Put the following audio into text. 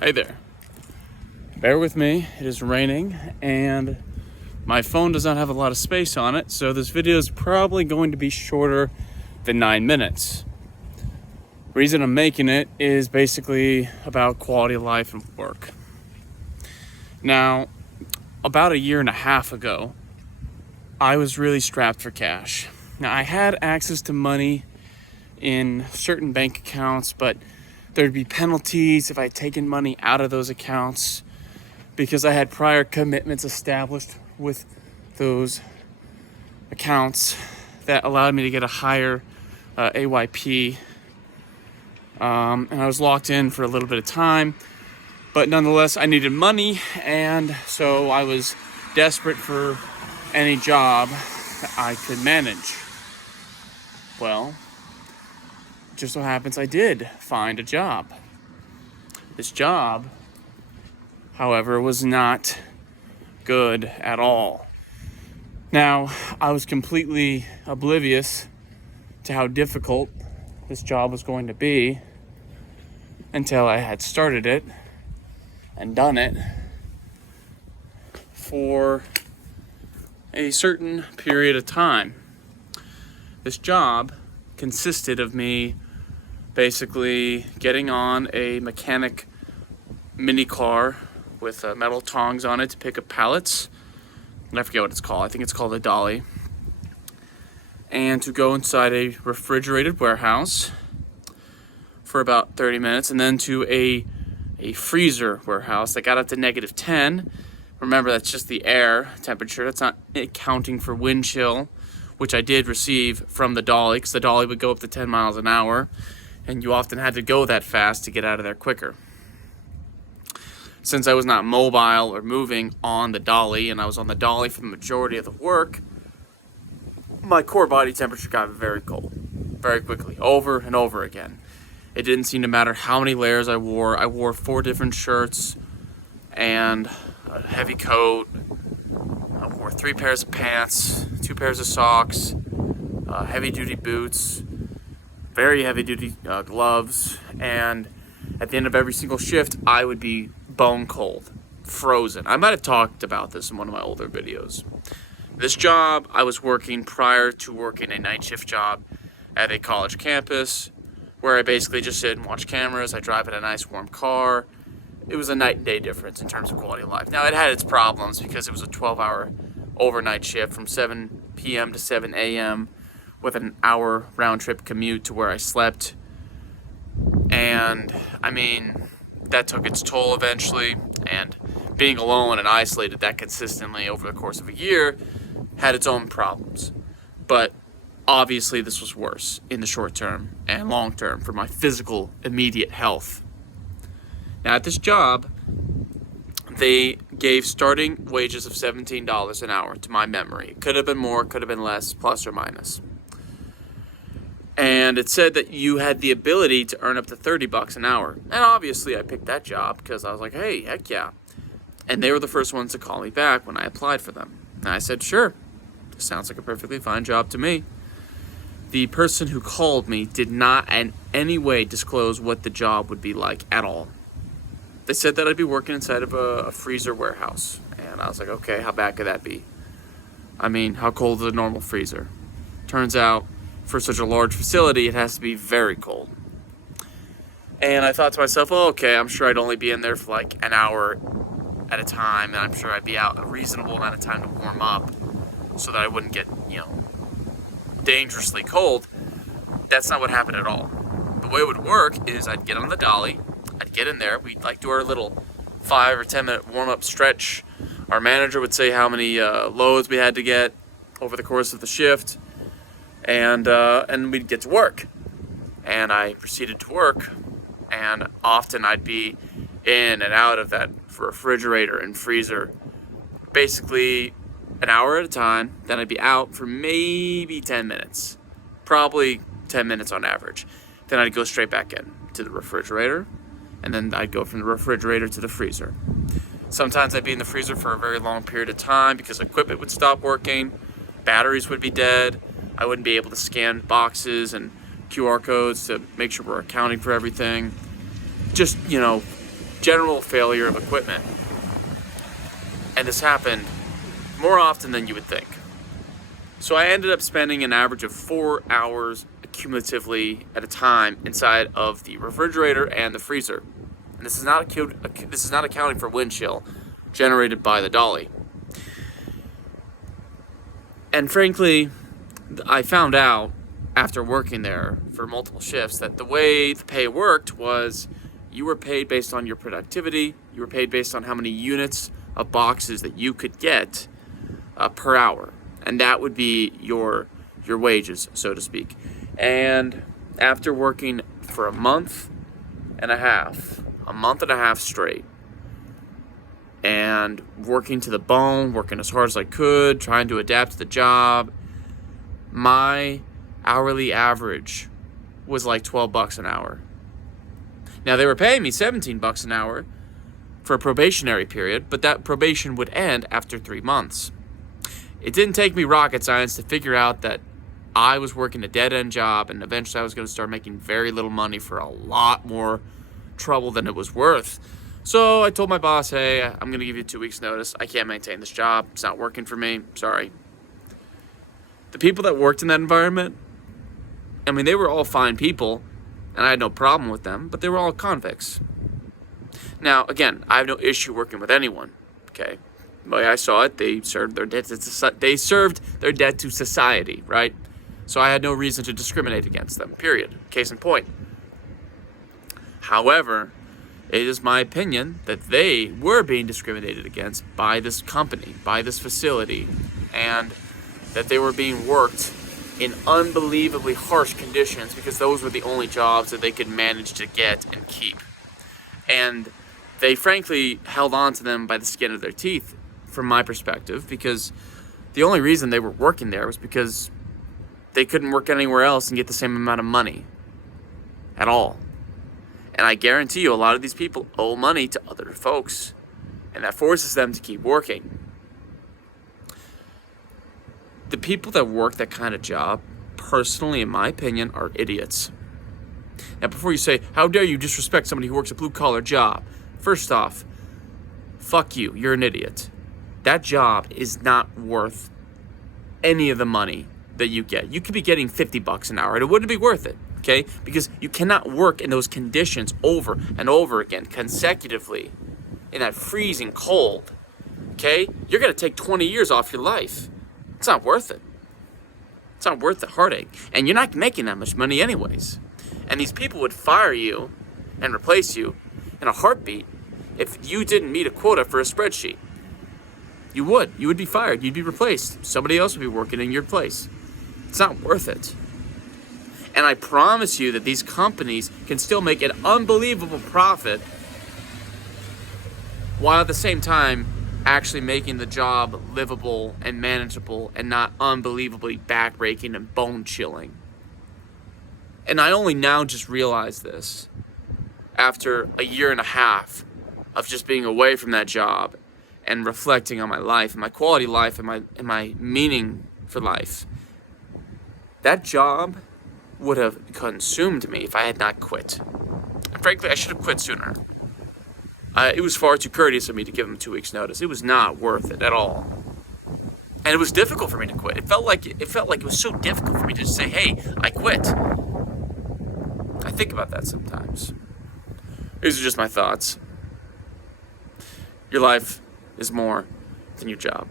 Hey there. Bear with me, it is raining and my phone does not have a lot of space on it, so this video is probably going to be shorter than 9 minutes. Reason I'm making it is basically about quality of life and work. Now, about a year and a half ago, I was really strapped for cash. Now, I had access to money in certain bank accounts, but there'd be penalties if I'd taken money out of those accounts because I had prior commitments established with those accounts that allowed me to get a higher AYP. And I was locked in for a little bit of time, but nonetheless, I needed money, and so I was desperate for any job that I could manage. Well, just so happens I did find a job. This job, however, was not good at all. Now, I was completely oblivious to how difficult this job was going to be until I had started it and done it for a certain period of time. This job consisted of me basically getting on a mechanic mini car with metal tongs on it to pick up pallets. And I forget what it's called. I think it's called a dolly. And to go inside a refrigerated warehouse for about 30 minutes, and then to a freezer warehouse that got up to -10. Remember, that's just the air temperature. That's not accounting for wind chill, which I did receive from the dolly, because the dolly would go up to 10 miles an hour, and you often had to go that fast to get out of there quicker. Since I was not mobile or moving on the dolly, and I was on the dolly for the majority of the work, my core body temperature got very cold, very quickly, over and over again. It didn't seem to matter how many layers I wore. I wore 4 different shirts and a heavy coat. I wore 3 pairs of pants, 2 pairs of socks, heavy-duty boots, very heavy-duty gloves, and at the end of every single shift, I would be bone cold, frozen. I might have talked about this in one of my older videos. This job, I was working prior to working a night shift job at a college campus where I basically just sit and watch cameras. I drive in a nice warm car. It was a night and day difference in terms of quality of life. Now, it had its problems because it was a 12-hour overnight shift from 7 p.m. to 7 a.m. with an hour round-trip commute to where I slept. And, I mean, that took its toll eventually. And being alone and isolated that consistently over the course of a year had its own problems. But obviously, this was worse in the short term and long term for my physical, immediate health. Now, at this job, they gave starting wages of $17 an hour, to my memory. It could have been more, could have been less, plus or minus. And it said that you had the ability to earn up to $30 an hour. And obviously, I picked that job because I was like, hey, heck yeah. And they were the first ones to call me back when I applied for them. And I said, sure, this sounds like a perfectly fine job to me. The person who called me did not in any way disclose what the job would be like at all. They said that I'd be working inside of a freezer warehouse. And I was like, okay, how bad could that be? I mean, how cold is a normal freezer? Turns out, for such a large facility, it has to be very cold. And I thought to myself, oh, okay, I'm sure I'd only be in there for like an hour at a time, and I'm sure I'd be out a reasonable amount of time to warm up so that I wouldn't get, dangerously cold. That's not what happened at all. The way it would work is I'd get on the dolly, I'd get in there, we'd do our little 5 or 10 minute warm-up stretch. Our manager would say how many loads we had to get over the course of the shift, and we'd get to work. And I proceeded to work, and often I'd be in and out of that refrigerator and freezer basically an hour at a time. Then I'd be out for maybe 10 minutes, probably 10 minutes on average. Then I'd go straight back in to the refrigerator, and then I'd go from the refrigerator to the freezer. Sometimes I'd be in the freezer for a very long period of time because equipment would stop working, batteries would be dead, I wouldn't be able to scan boxes and QR codes to make sure we're accounting for everything. Just, general failure of equipment. And this happened more often than you would think. So I ended up spending an average of 4 hours cumulatively at a time inside of the refrigerator and the freezer. And this is not accounting for wind chill generated by the dolly. And frankly, I found out after working there for multiple shifts that the way the pay worked was you were paid based on your productivity, you were paid based on how many units of boxes that you could get per hour. And that would be your wages, so to speak. And after working for a month and a half straight, and working to the bone, working as hard as I could, trying to adapt to the job, my hourly average was like $12 an hour. Now, they were paying me $17 an hour for a probationary period, but that probation would end after 3 months. It didn't take me rocket science to figure out that I was working a dead-end job, and eventually I was going to start making very little money for a lot more trouble than it was worth. So I told my boss, hey, I'm going to give you 2 weeks notice. I can't maintain this job. It's not working for me. Sorry. The people that worked in that environment, I mean, they were all fine people, and I had no problem with them, but they were all convicts. Now, again, I have no issue working with anyone, okay? The way I saw it, they served their debt to society, right? So I had no reason to discriminate against them, period. Case in point. However, it is my opinion that they were being discriminated against by this company, by this facility, and that they were being worked in unbelievably harsh conditions because those were the only jobs that they could manage to get and keep. And they frankly held on to them by the skin of their teeth, from my perspective, because the only reason they were working there was because they couldn't work anywhere else and get the same amount of money at all. And I guarantee you a lot of these people owe money to other folks, and that forces them to keep working. The people that work that kind of job, personally, in my opinion, are idiots. Now, before you say, how dare you disrespect somebody who works a blue-collar job? First off, fuck you, you're an idiot. That job is not worth any of the money that you get. You could be getting $50 an hour, and it wouldn't be worth it, okay? Because you cannot work in those conditions over and over again, consecutively, in that freezing cold, okay? You're going to take 20 years off your life. It's not worth it. It's not worth the heartache. And you're not making that much money anyways. And these people would fire you and replace you in a heartbeat if you didn't meet a quota for a spreadsheet. You would. You would be fired. You'd be replaced. Somebody else would be working in your place. It's not worth it. And I promise you that these companies can still make an unbelievable profit while at the same time actually making the job livable and manageable and not unbelievably backbreaking and bone-chilling. And I only now just realized this after a year and a half of just being away from that job and reflecting on my life, and my quality of life, and my meaning for life. That job would have consumed me if I had not quit. And frankly, I should have quit sooner. It was far too courteous of me to give them 2 weeks notice. It was not worth it at all. And it was difficult for me to quit. It felt like it was so difficult for me to just say, hey, I quit. I think about that sometimes. These are just my thoughts. Your life is more than your job.